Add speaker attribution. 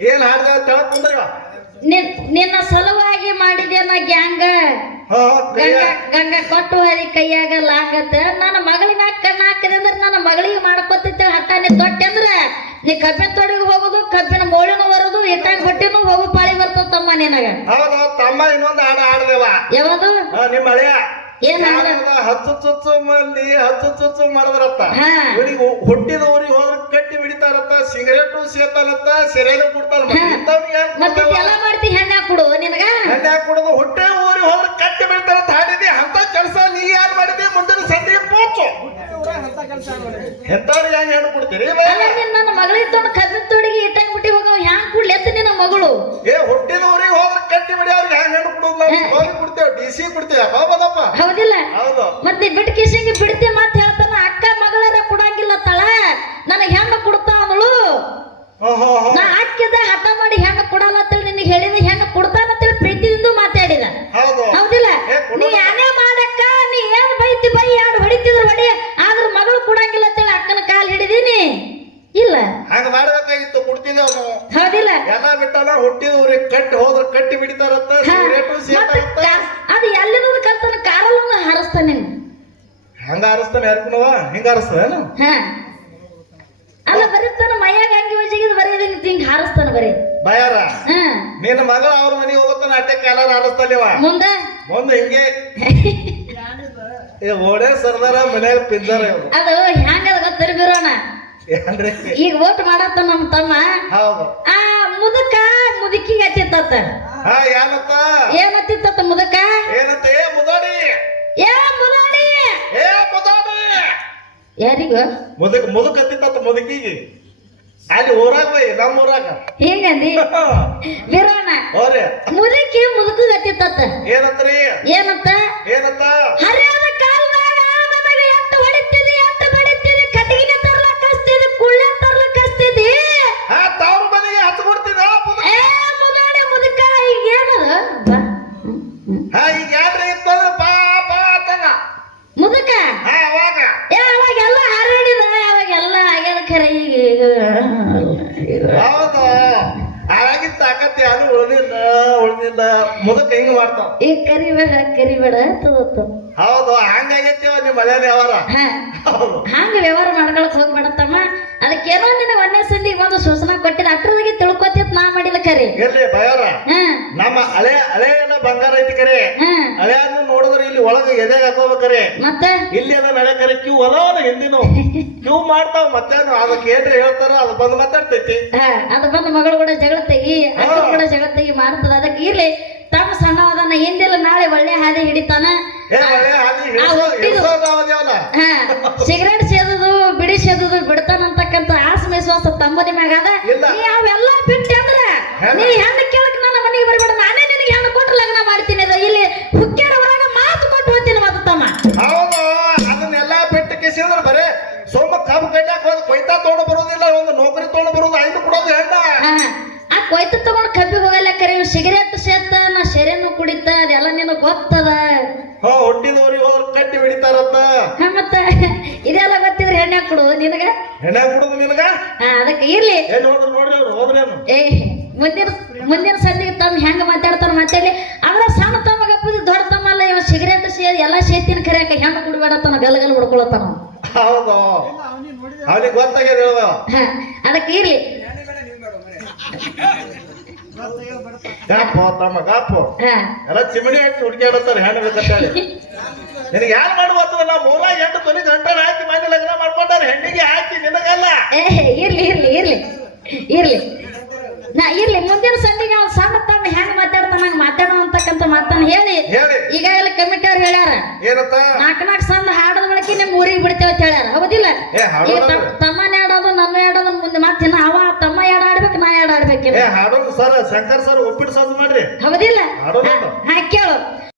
Speaker 1: ಏನ್ ಹಾಡ್ದ
Speaker 2: ನಿನ್ನ ಸಲುವಾಗಿ ಮಾಡಿದೇನ ಗ್ಯಾಂಗ? ಗಂಗ ಕೊಟ್ಟು ಹರಿ ಕೈಯಾಗ ಲಾಂಗತ್ತ ನನ್ನ ಮಗಳಿನ ಕಣ್ಣ ಹಾಕಿದೆ ಅಂದ್ರೆ ನನ್ನ ಮಗಳಿಗೆ ಮಾಡ್ಕೊತೈತೆ ಹಠ ನೀ ತೊಟ್ಟೆ ಅಂದ್ರೆ ನೀ ಕಬ್ಬಿನ ತೊಡೆಗೆ ಹೋಗೋದು ಕಬ್ಬಿನ ಮೋಳಿನೂ ಬರೋದು ಇಟ್ಟಾಗ ಹೊಟ್ಟಿನೂ ಹೋಗು ಪಾಳಿ ಬರ್ತದಮ್ಮ ನಿನಗ.
Speaker 1: ಹೌದು ತಮ್ಮ ಇನ್ನೊಂದು ಹಾಡು ಹಾಡ್ದೇವ.
Speaker 2: ಯಾವುದು?
Speaker 1: ನಿಮ್ಮ ಹಳೆಯ.
Speaker 2: ಹಾಡ?
Speaker 1: ಹಚ್ಚು ಚುಚ್ಚು ಮಲ್ಲಿ ಹಚ್ಚು ಚುಚ್ಚು ಮಾಡಿದ್ರತ್ತ
Speaker 2: ಹಾ.
Speaker 1: ಇವನಿಗೆ ಹುಟ್ಟಿದ ಊರಿಗೆ ಹೋದ್ರ ಕಟ್ಟಿ ಬಿಡಿತಾರತ್ತ ಸಿಗರೇಟ್ ಸೇತಾರತ್ತ ಸೆರೆಯಲ್ಲ ಕೊಡ್ತಾರ
Speaker 2: ಎಲ್ಲ ಮಾಡ್ತಿ ಹೆಣ್ಣ ಕೊಡು ನಿನಗ?
Speaker 1: ಹಣ್ಣೆ ಕೊಡೋದು ಹುಟ್ಟೆ ಊರಿಗೆ ಹೋದ್ರ ಕಟ್ಟಿ ಬಿಡ್ತಾರತ್ತ ಹಾಡಿದಿ ಅಂತ ಕೆಲಸ ನೀ ಯಾರು ಮಾಡಿದಿ ಮುಂದಿನ ಸಂಜೆ ಪೋಚು. ಎಂತವ್ರಿಗೆ ಹೆಂಗ್ ಹೆಣ್ಣು ಕೊಡ್ತೀರಿ?
Speaker 2: ನನ್ನ ಮಗಳಿಗೆ ತೊಗೊಂಡು ಕದ್ದು ತೊಡಿಗೆ ಇಟ್ಟಾಗ ಬಿಟ್ಟಿ ಹೋಗವ ಹ್ಯಾಂಗ್ ಕೂಡ್ಲಿ ಎತ್ತ ನಿನ್ನ ಮಗಳು.
Speaker 1: ಏ ಹುಟ್ಟಿದ ಊರಿಗೆ ಹೋದ್ರ ಕಟ್ಟಿ ಬಿಡಿ ಅವ್ರಿಗೆ ಹೆಂಗ್ ಹೆಣ್ಣು ಕೊಡುದು? ಡಿ ಸಿ ಹೌದಪ್ಪ.
Speaker 2: ಹೌದಿಲ್ಲ.
Speaker 1: ಹೌದು.
Speaker 2: ಮತ್ತೆ ಬಿಟ್ ಕಿಶಿಂಗ್ ಬಿಡ್ತಿ ಮತ್ತೆ ಹೇಳ್ತಾನ ಅಕ್ಕ ಮಗಳರ ಕೊಡಂಗಿಲ್ಲ ತಳ. ನನಗೆ ಹೆಣ್ಣು ಕೊಡ್ತಾ ಅಂದಳು. ನಾ ಹಾಕಿದ ಹಠ ಮಾಡಿ ಹೆಣ್ಣು ಕೊಡಲ್ಲ ಅಂತೇಳಿ ನಿನಗೆ ಹೇಳಿದ ಹೆಣ್ಣು ಕೊಡ್ತಾನ ಅಂತೇಳಿ ಪ್ರೀತಿಯಿಂದ ಮಾತಾಡಿದ
Speaker 1: ಹೌದು.
Speaker 2: ಹೌದಿಲ್ಲ. ನೀ ಏನೇ ಮಾಡಕ್ಕ ನೀ ಏನ್ ಬೈತಿ ಬೈ ಯಾರು ಹೊಡಿತಿದ್ರು ಹೊಡಿ ಆದ್ರ ಮಗಳು ಕೊಡಂಗಿಲ್ಲ ಅಂತೇಳಿ ಅಕ್ಕನ ಕಾಲ್ ಹಿಡಿದೀನಿ. ಇಲ್ಲ.
Speaker 1: ಹಂಗ ಮಾಡ್ಬೇಕಾಗಿತ್ತು ಕೊಡ್ತಿದ್ದೇವ್ ಅವನು.
Speaker 2: ಹೌದಿಲ್ಲ.
Speaker 1: ಎಲ್ಲ ಬಿಟ್ಟಲ್ಲ ಹುಟ್ಟಿದ ಊರಿಗೆ ಕಟ್ಟಿ ಹೋದ್ರ ಕಟ್ಟಿ
Speaker 2: ಬಿಡ್ತಾರಂತ
Speaker 1: ಸಿಗರೇಟು
Speaker 2: ಕಾ- ಅದು ಎಲ್ಲಿಂದ ಕಲ್ತನ ಕಾರಲ್ಲ ಹಾರಿಸ್ತಾನೆ
Speaker 1: ಹಂಗ ಹಾರಿಸ್ತಾನೆ ಯಾರ್ಕುನವ? ಹಿಂಗ ಹಾರಿಸ್ತಾನ
Speaker 2: ಹಾ. ಅಲ್ಲ ಬರೀತಾನ ಮೈಯಾಗ ಹಂಗೆ ಒಜಿಗಿದ್ ಬರೀದ ಹಿಂಗ ಹಾರಿಸ್ತಾನ ಬರೀ.
Speaker 1: ಬಯಾರ? ನಿನ್ನ ಮಗಳ ಅವ್ರ ಮನೆಗೆ ಹೋಗುತ್ತಾನ ಅಟ್ಟೆ ಕಾಲಾರ ಅರಸ್ತಲ್ಯವ
Speaker 2: ಮುಂದೆ?
Speaker 1: ಮುಂದೆ ಹಿಂಗೆ? ಓಡೇ ಸರ್ದಾರ ಮನ್ಯಾಗ ಪಿಂದಾರ
Speaker 2: ಅದು ಹ್ಯಾಂಗ ಗೊತ್ತರಿ ಬಿರೋಣ
Speaker 1: ಏನ್ರಿ?
Speaker 2: ಈಗ ಓಟ್ ಮಾಡತ್ತ ನಮ್ಮ ತಮ್ಮ.
Speaker 1: ಹೌದು.
Speaker 2: ಆ ಮುದಕ ಮುದುಕಿಗೆ ಹಚ್ಚಿತ್ತ
Speaker 1: ಹಾ ಏನತ್ತ
Speaker 2: ಏನ್ ಹತ್ತಿತ್ತ ಮುದಕ?
Speaker 1: ಏನತ್ತ? ಏ ಮುದೋಡಿ.
Speaker 2: ಏ ಮುದಾಡಿ.
Speaker 1: ಏ ಮುದಾಡಿ.
Speaker 2: ಯಾರಿಗ?
Speaker 1: ಮುದಕ್ ಮುದುಕ್ ಹತ್ತಿತ್ತ ಮುದುಕಿಗೆ. ಅಲ್ಲಿ ಊರಾಗ ನಮ್ಮ ಊರಾಗ.
Speaker 2: ಹಿಂಗಂದಿ?
Speaker 1: ಹೋರಿ.
Speaker 2: ಮುದುಕಿ ಮುದುಕ ಹತ್ತಿತ್ತ
Speaker 1: ಏನತ್ರಿ?
Speaker 2: ಏನತ್ತ
Speaker 1: ಏನತ್ತ?
Speaker 2: ಹರಿಯಾದ
Speaker 1: ಹೌದು? ಹಾಗಾಗಿ ತಾಕತ್ ಯಾರು ಉಳ್ದಿಲ್ಲ ಉಳಿದಿಲ್ಲ ಮುದಕ್ ಹಿಂಗ್ ಮಾಡ್ತಾವ.
Speaker 2: ಈಗ ಕರಿಬೇಡ ಕರಿಬೇಡ ತಗೋತು
Speaker 1: ಹೌದು ಹಂಗಾಗೈತಿ ನಿಮ್ಮ ಮಳೆಯ ವ್ಯವಹಾರ.
Speaker 2: ಹಂಗ ವ್ಯವಹಾರ ಮಾಡ್ಕೊಳಕ್ ಹೋಗ್ಬೇಡತ್ತಮ್ಮ. ಅದಕ್ಕೇನೋ ನಿನಗೆ ಒಂದೇ ಸಂದಿಗೆ ಒಂದು ಸೂಚನಾ ಕೊಟ್ಟಿದ ಅಟ್ರದಾಗೆ ತಿಳ್ಕೊತಿತ್ ನಾ ಮಾಡಿಲ್ಲ ಕರಿ.
Speaker 1: ಇರ್ಲಿ ಭಯರ. ನಮ್ಮ ಹಳೆ ಹಳೆ ಎಲ್ಲ ಬಂಗಾರ ಐತಿ ಕರೆ. ಹಳೆ ಇಲ್ಲಿ ಒಳಗೆ ಎದೆ ಹಾಕೋಬೇಕರೆ?
Speaker 2: ಮತ್ತೆ?
Speaker 1: ಇಲ್ಲಿ ಅದ ಮೇಡಕರೆ ಕರೆ ಕ್ಯೂ ಅಲವಲ್ಲ ಹಿಂದಿನು? ಕ್ಯೂ ಮಾಡ್ತಾವ ಮತ್ತೇನು? ಅದಕ್ಕೆ ಏನ್ರಿ ಹೇಳ್ತಾರ ಅದು ಬಂದು ಮಾತಾಡ್ತೈತಿ.
Speaker 2: ಅದು ಬಂದು ಮಗಳು ಕೂಡ ಜಗಳ ತೆಗಿ ಅಕ್ಕ ಕೂಡ ಜಗಳ ತೆಗಿ ಮಾಡ್ತದ. ಅದಕ್ಕೆ ಇರ್ಲಿ ತಮ್ಮ ಸಣ್ಣವಾದನ ಹಿಂದಿಲ್ಲ ನಾಳೆ ಒಳ್ಳೆ ಹಾದಿ ಹಿಡಿತಾನ. ಸಿಗರೇಟ್ ಸೇದದು ಬಿಡಿ ಸೇದದು ಬಿಡ್ತಾನಂತಕ್ಕಂತ ಆಸ್ ವಿಶ್ವಾಸ ತಮ್ಮನಿ ಮ್ಯಾಗ ಅದ ಅದೆಲ್ಲ ನಿನಗ್ ಗೊತ್ತದ?
Speaker 1: ಹಾ ಹುಟ್ಟಿದವ್ರಿಗೆ ಹೋದ್ರ ಕಟ್ಟಿ ಬಿಡಿತಾರಂತ
Speaker 2: ಹಾ ಮತ್ತ ಇದೆಲ್ಲ ಗೊತ್ತಿದ್ರೆ ಹೆಣ್ಣೆ ಕೊಡು ನಿನಗ?
Speaker 1: ಹೆಣ್ಣ ಬಿಡುದು ನಿನಗ?
Speaker 2: ಹಾ ಅದಕ್ಕೆ ಇರ್ಲಿ.
Speaker 1: ಎಲ್ಲಿ ಹೋದ್ರು ನೋಡ್ರಿ ಅವ್ರು ಹೋದ್ರೇನು?
Speaker 2: ಏ ಮುಂದಿನ ಮುಂದಿನ ಸಂಜೆಗೆ ತಮ್ಮ ಹೆಂಗ ಮಾತಾಡ್ತಾರ ಮಾತಾಡ್ಲಿ ಅವ್ರ ಸಣ್ಣ ತಮ್ಮ ಗಪ್ಪದ ದೊಡ್ಡ ತಮ್ಮ ಅಲ್ಲ ಇವ ಸಿಗರೇಟ್ ಸೇ ಎಲ್ಲ ಸೇತಿನ ಕರಿಯಾಕ ಹೆಂಗ ಕುಡಿಬೇಡ ತನ ಗಲಗಲ್ ಹುಡ್ಕೊಳತ್ತಾನ.
Speaker 1: ಹೌದು. ಅವನಿಗೆ ಗೊತ್ತಾಗ್ಯದ ಹೇಳದ.
Speaker 2: ಹಾ ಅದಕ್ಕೆ ಇರ್ಲಿ.
Speaker 1: ಗಾಪು ತಮ್ಮ ಗಾಪು
Speaker 2: ಹಾ.
Speaker 1: ಎಲ್ಲ ಚಿಮಣಿ ಹಾಕಿ ಹುಡುಕ್ಯಾಡತ್ತಾರ ಹೆಣ್ಣು ಬೇಕಂತೇಳಿ ನಿನಗೆ ಯಾರು ಮಾಡ್ಬೋದು ನಾ ಮೂರ ಎಂಟು ತೊಲಿ ಗಂಟೆ ಹಾಕಿ ಮನೆ ಲಗ್ನ ಮಾಡ್ಕೊಂಡಾರ ಹೆಣ್ಣಿಗೆ ಹಾಕಿ ನಿನಗಲ್ಲ.
Speaker 2: ಇರ್ಲಿ ಇರ್ಲಿ ಇರ್ಲಿ ಇರ್ಲಿ. ನಾ ಇರ್ಲಿ ಮುಂದಿನ ಸಂದಿಗೆ ಅವ್ನು ಸಣ್ಣ ತಮ್ಮ ಹೆಂಗ್ ಮಾತಾಡ್ತಾನ ಹಂಗ ಮಾತಾಡೋ ಅಂತಕ್ಕಂಥ ಮಾತನ್ನ ಹೇಳಿ. ಈಗ ಎಲ್ಲ ಕಮಿಟಿ ಅವ್ರು ಹೇಳ್ಯಾರ ನಾಲ್ಕು ನಾಲ್ಕು ಸಂದ ಹಾಡದ ಬಳಕೆ ನಿಮ್ ಊರಿಗೆ ಬಿಡ್ತೇವೆ ಅಂತ ಹೇಳ್ಯಾರ ಹೌದಿಲ್ಲ? ತಮ್ಮ- ನನ್ನ ಆಡೋದು ಮುಂದೆ ಮತ್ತೆ ಅವ ತಮ್ಮ ಯಾಡ ಆಡ್ಬೇಕು ನಾ ಆಡ್ಬೇಕಿಲ್ಲ.
Speaker 1: ಏ ಹಾಡೋದು ಸರ್ ಶಂಕರ್ ಸರ್ ಒಪ್ಪಿಟ್ಟು ಸಾಧು ಮಾಡ್ರಿ.
Speaker 2: ಹೌದಿಲ್ಲ?
Speaker 1: ಹಾಡೋದು
Speaker 2: ಹಾ, ಹಾ ಕೇಳು.